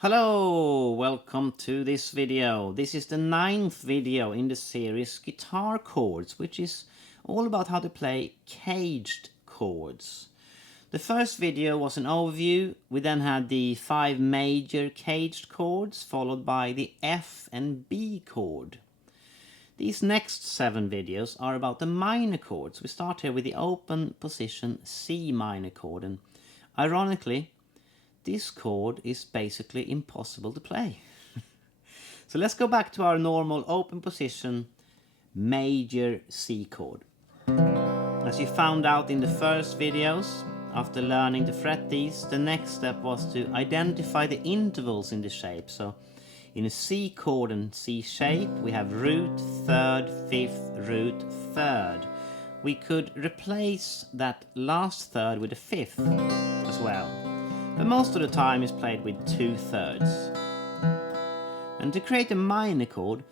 Hello, welcome to this video. This is the 9th video in the series Guitar Chords, which is all about how to play caged chords. The first video was an overview. We then had the 5 major caged chords, followed by the F and B chord. These next 7 videos are about the minor chords. We start here with the open position C minor chord, and ironically, this chord is basically impossible to play. So let's go back to our normal open position major C chord. As you found out in the first videos, after learning to fret these, the next step was to identify the intervals in the shape. So in a C chord and C shape, we have root, third, fifth, root, third. We could replace that last third with a fifth as well. But most of the time is played with 2/3. And to create a minor chord,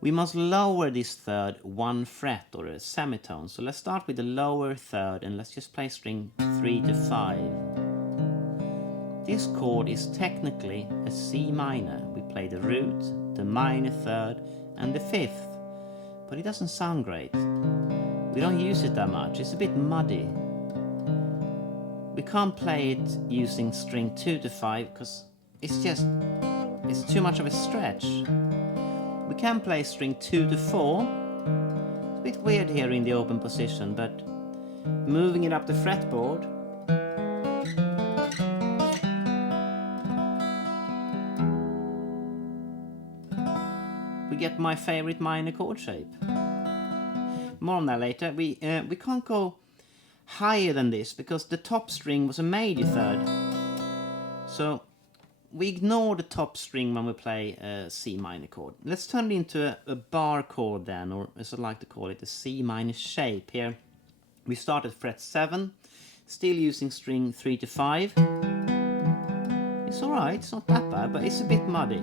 we must lower this third 1 fret or a semitone. So let's start with the lower third and let's just play string 3 to 5. This chord is technically a C minor. We play the root, the minor third and the fifth. But it doesn't sound great. We don't use it that much. It's a bit muddy. We can't play it using string 2 to 5 because it's too much of a stretch. We can play string 2 to 4. It's a bit weird here in the open position, but moving it up the fretboard, we get my favorite minor chord shape. More on that later. We can't go higher than this because the top string was a major third. So we ignore the top string when we play a C minor chord. Let's turn it into a bar chord then, or as I like to call it, a C minor shape. Here we start at fret 7, still using string 3 to 5. It's alright, it's not that bad, but it's a bit muddy.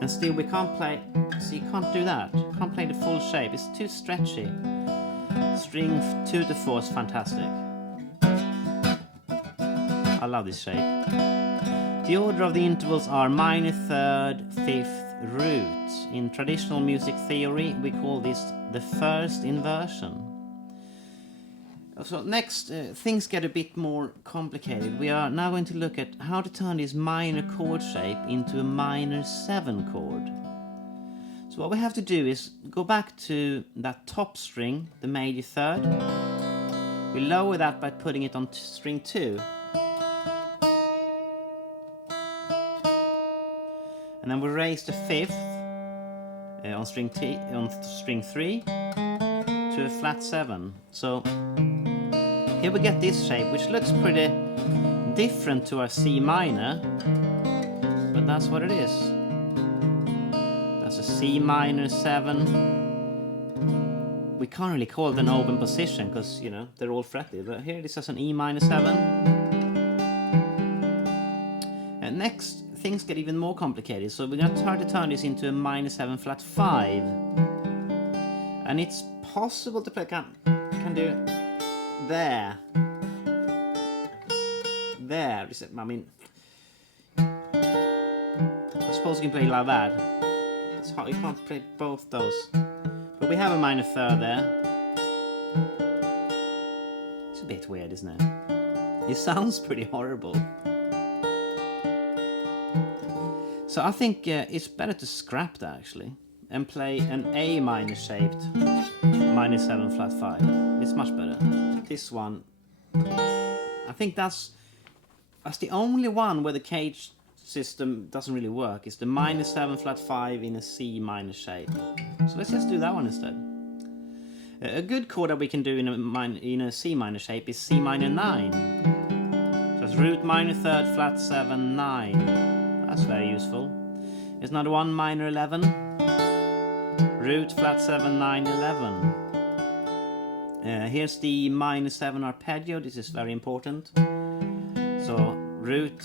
And still we can't play, so you can't do that. You can't play the full shape, it's too stretchy. String 2 to 4 is fantastic. I love this shape. The order of the intervals are minor third, fifth, root. In traditional music theory, we call this the first inversion. So next, things get a bit more complicated. We are now going to look at how to turn this minor chord shape into a minor 7 chord. So what we have to do is go back to that top string, the major third. We lower that by putting it on string 2. And then we raise the fifth on string 3 to a flat 7. So here we get this shape, which looks pretty different to our C minor, but that's what it is. That's a C minor 7. We can't really call it an open position because, you know, they're all fretted, but here this is an E minor 7. And next, things get even more complicated, so we're going to try to turn this into a minor 7 flat 5. And it's possible to play, can do it there. There, I mean, I suppose you can play like that. It's hard, you can't play both those. But we have a minor third there. It's a bit weird, isn't it? It sounds pretty horrible. So I think it's better to scrap that actually and play an A minor shaped minor 7 flat 5. It's much better. This one, I think that's the only one where the cage system doesn't really work. It's the minor 7 flat 5 in a C minor shape. So let's just do that one instead. A good chord that we can do in a C minor shape is C minor 9. So it's root minor third flat 7 9. That's very useful. There's another one, minor 11. Root flat 7 9 11. Here's the minor 7 arpeggio. This is very important. So root,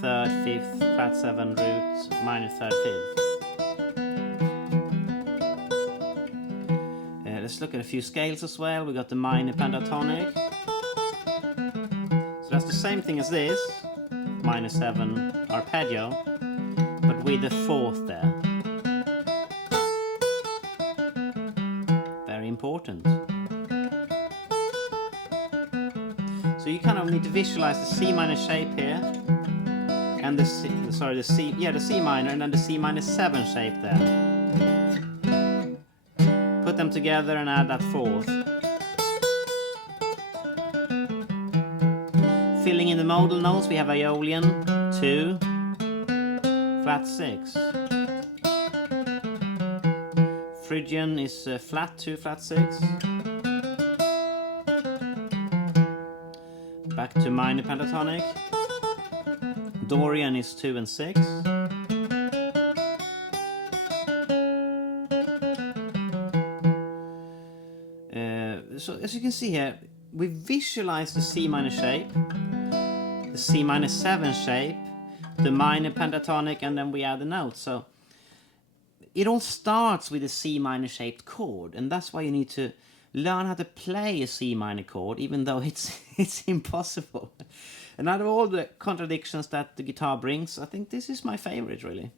third, fifth, flat 7, root, minor third, fifth. Let's look at a few scales as well. We got the minor pentatonic. So that's the same thing as this. minor 7 arpeggio, but with the 4th there. Very important. So you kind of need to visualize the C minor shape here, and the C minor, and then the C minor 7 shape there. Put them together and add that 4th. Filling in the modal notes, we have Aeolian 2, flat 6. Phrygian is flat 2, flat 6. Back to minor pentatonic. Dorian is 2 and 6. So as you can see here, we visualize the C minor shape, the C minor 7 shape, the minor pentatonic, and then we add the notes. So it all starts with a C minor shaped chord, and that's why you need to learn how to play a C minor chord, even though it's impossible. And out of all the contradictions that the guitar brings, I think this is my favorite, really.